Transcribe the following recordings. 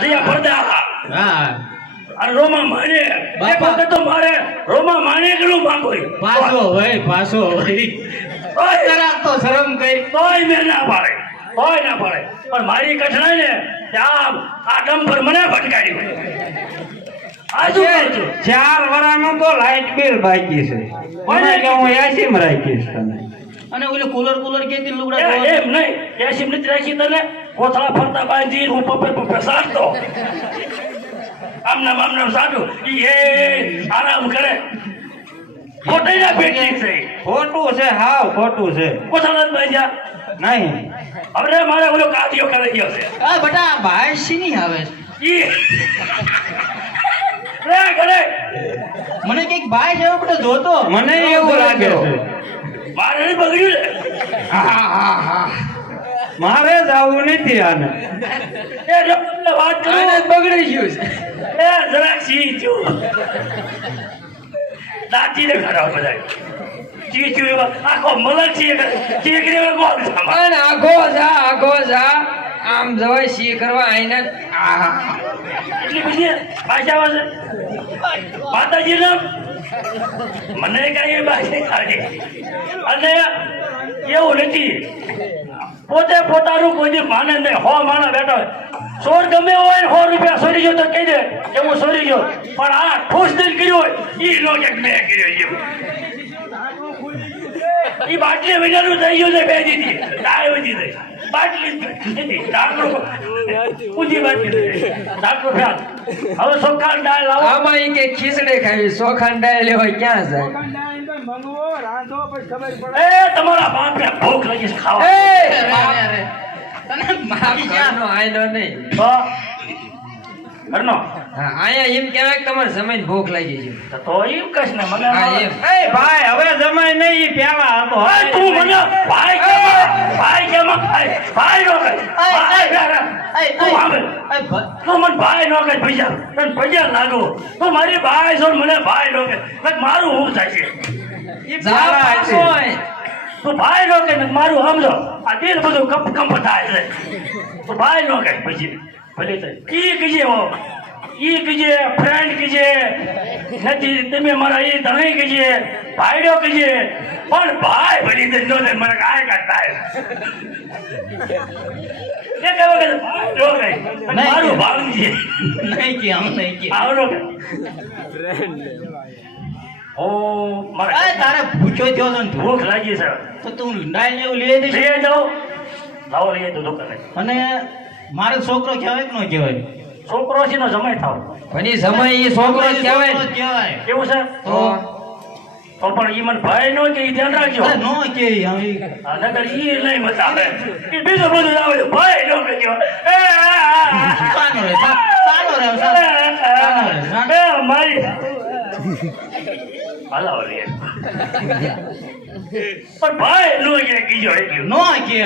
જયા ભરદા હા. અને રોમા માને એક વખત તો મારે રોમા માને પાછો હોય પાછો હોય. તોય તો શરમ કરી કોઈ મેં ના પાડે કોઈ ના પાડે. પણ મારી કઠણાઈ ને કે આ આ ડમ્પર મને ભટકાડી આજુ ચાર વર્ષનું તો લાઇટ બિલ બાકી છે. મને કે હું એસી માં રાખીશ તને. અને ઓલું કુલર કુલર કેતી લુગડા એમ નહીં એસી નથી રાખી તને. કોથળા ફરતા બાંધી હું પપ્પે પપ્પે સાટતો આમના મામના ઈ એ આરામ કરે. ખોટી ના પેટી છે. ખોટું છે હાવ ખોટું છે. કોથળા જ બાંધ્યા. નહીં. અરે મારે ઓલો કાઢિયો કરે ગયો છે. આ બટા ભાઈ શીની આવે? ઈ. રે કરે મને કંઈક ભાઈ જેવો બધો જોતો. મને એવું લાગે છે. મારે બગડ્યું હા હા હા. મારે જ આવું નથી આને. એ જો તમને વાત કરું? બગડી ગયું છે. એ જરાક સી છું. દાંતીને ખરાબ બધા છું એવા. આખો મલક છે ચીકરી એવા ગોળ પણ જા આઘો જા. આમ જવાય સી કરવા આઈને આહા. એટલી બધી ભાષા છે. માતાજી નામ મને કઈ ભાષા કાઢે અને એવું નથી. પોતે પોતાનું કોઈ માને નહીં. હો માણા હોય ચોર ગમે હોય સો રૂપિયા સોરી ગયો તો કહી દે કે હું સોરી ગયો. પણ આ ખુશ દિલ કર્યું હોય, ઈ નો કે મેં કર્યો ઈ બાટલી વિનાનું થઈ ગયું છે બે દીધી ડાય ગઈ બાટલી ડાકરો બાટલી. ડાકરો ફ્યાલ હવે સોખાન ડાય લાવો. આમાં એ કે ખીચડે ખાવી. સોખાન ડાય લેવાય ક્યાં જાય? એ તમારા બાપને ભૂખ લાગી છે ખાવા. એ અરે, અરે. તને મારી ક્યાં આયલો નહીં? તો ઘરનો? હા આયા એમ કહેવાય કે તમારે સમય ભૂખ લાગી છે. તો એમ કશ ને મને એ ભાઈ હવે જમાય નહીં પેલા હતો તું મને ભાઈ કેમાં ભાઈ કેમાં ભાઈ ભાઈ નો કહે ભાઈ તું સાંભળ. તું મને ભાઈ નો કહે ભૈયા તને ભૈયા લાગુ. તું મારી ભાઈ છો મને ભાઈ નો કહે મારું હું થાય છે? જા. તું ભાઈ નો નક મારું સમજો આ દિલ બધું કપ કંપ થાય છે. તું ભાઈ નો કહે પછી. ભલે તો ઈ કીજે હો. ઈ કીજે ફ્રેન્ડ કીજે. નથી તમે મારા એ ધણી કીજે. ભાઈડો કીજે. પણ ભાઈ ભલી તો જો મને કાંઈ કાઢતા એ કે ભાઈ નો કહે મારું ભાવ નહીં કે આમ નહીં કે. આવડો કે ઓ મારે એ તારે ભૂખ્યો થયો છે ને ભૂખ લાગી છે. તો તું નાઈ ને એવું લઈ દઈશ લઈ જાઓ લાવો લઈ દો દુકાને. અને મારો છોકરો કહેવાય કે ન કહેવાય. છોકરો છે નો સમય થાવ. ઈ સમય એ છોકરો કહેવાય. કહેવાય. કેવું છે? તો? તો પણ ઈ મને ભાઈ નો કે ઈ ધ્યાન રાખજો. નો કે આવી આ નકર ઈ નહીં મત આવે એ બીજું બધું આવે ભાઈ નો કે એ. સાનો રે સાનો રે સાનો. રે મારી હાલો રે પણ ભાઈ નો કે કીજો એટલું નો કે.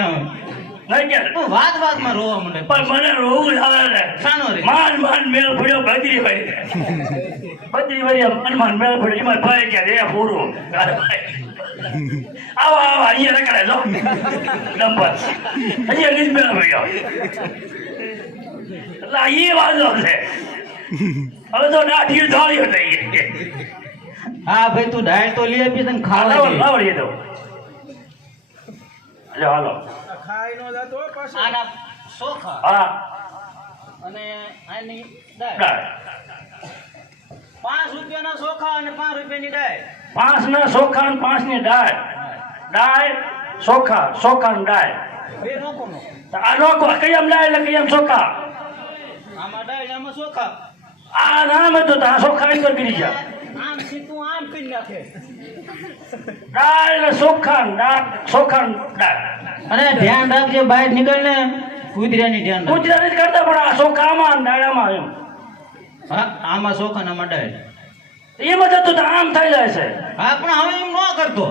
કે વાત વાતમાં રોવા મને પણ મને રોવું આવે ને. સાનો રે? માન માન મેળ પડ્યો બદરી ભાઈ બદરી ભાઈ માન માન મેળ પડ્યો. એમાં ભાઈ કે રે પૂરું. આવો આવો અહીંયા રખડે લો. નંબર. અહીંયા નીચ મેળ પડ્યો. એટલે એ વાંધો છે. હવે તો નાઠી થઈ હા ભાઈ તું ડાળ તો લઈ આપી તને ખાવા લાવો દે. લાવડીએ લે હાલો. હાલો આના સોખા. હા. અને આની ડાળ. પાંચ રૂપિયાના સોખા અને પાંચ રૂપિયાની દાળ. પાંચ ના સોખા અને પાંચની દાળ ડાય ચોખા ચોખા ને ડાય બે નોખોનો આ લોકો કયમ ડાય એટલે કયમ ચોખા આમાં ડાય આમાં સોખા. આ નામ હતું તો આ સોખા કરી જા આમ સીધું આમ કરી નાખે. દાળ ને ચોખા ને દાળ ચોખા ને ધ્યાન રાખજે બહાર નીકળ ને. કુતરાની ધ્યાન જ કરતા પણ આ દાળ આમાં એમ. હા આમાં ને આમાં દાળ એમ જ હતું તો આમ થઈ જાય છે. હા પણ હવે એમ ન કરતો.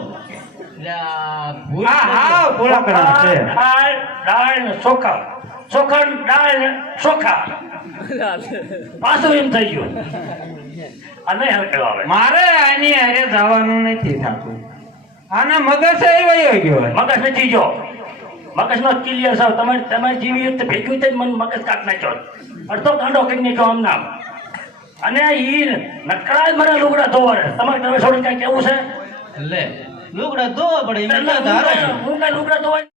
ચોખા પાછું એમ થઈ ગયું. મારે આની હારે જવાનું નથી થતું. આના મગજ એ વયો ગયો મગજ નથી જો મગજનો ક્લિયર સાવ. તમે તમે જીવી રીતે ભેગ્યું તે મને મગજ કાપ નાખ્યો અડધો કાંડો કરી નાખ્યો આમ નામ. અને ઈ નકળા જ મને લુગડા ધોવાડે તમારે તમે છોડીને કઈ કેવું છે? લે લુગડા ધોવા પડે તો લુગડા ધોવા